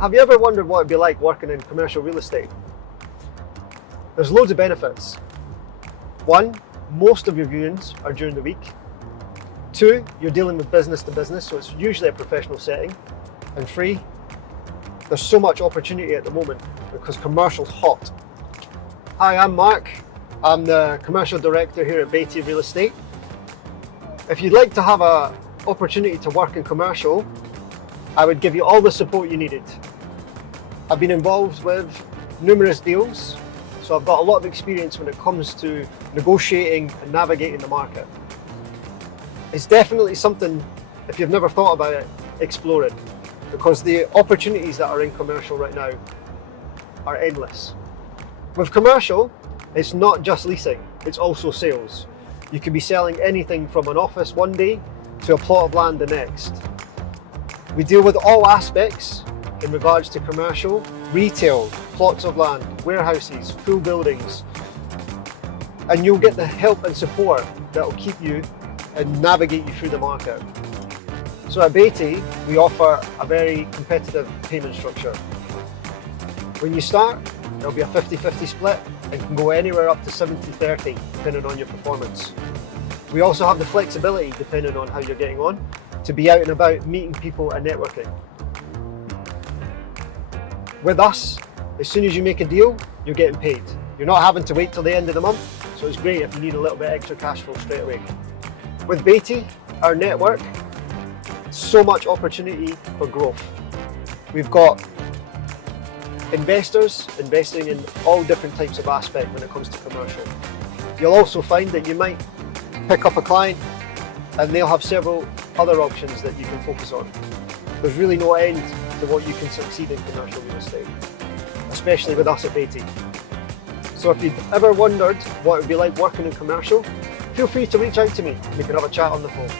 Have you ever wondered what it'd be like working in commercial real estate? There's loads of benefits. One, most of your viewings are during the week. Two, you're dealing with business to business, so it's usually a professional setting. And three, there's so much opportunity at the moment because commercial's hot. Hi, I'm Mark. I'm the commercial director here at Bayti Real Estate. If you'd like to have an opportunity to work in commercial, I would give you all the support you needed. I've been involved with numerous deals, so I've got a lot of experience when it comes to negotiating and navigating the market. It's definitely something, if you've never thought about it, explore it, because the opportunities that are in commercial right now are endless. With commercial, it's not just leasing, it's also sales. You could be selling anything from an office one day to a plot of land the next. We deal with all aspects in regards to commercial, retail, plots of land, warehouses, full buildings, and you'll get the help and support that will keep you and navigate you through the market. So at Bayti, we offer a very competitive payment structure. When you start, there'll be a 50-50 split and can go anywhere up to 70-30 depending on your performance. We also have the flexibility, depending on how you're getting on, to be out and about meeting people and networking. With us, as soon as you make a deal, you're getting paid. You're not having to wait till the end of the month, so it's great if you need a little bit extra cash flow straight away. With Bayti, our network, so much opportunity for growth. We've got investors investing in all different types of aspects when it comes to commercial. You'll also find that you might pick up a client and they'll have several other options that you can focus on. There's really no end to what you can succeed in commercial real estate, especially with us at Bayti. So if you've ever wondered what it would be like working in commercial, feel free to reach out to me. We can have a chat on the phone.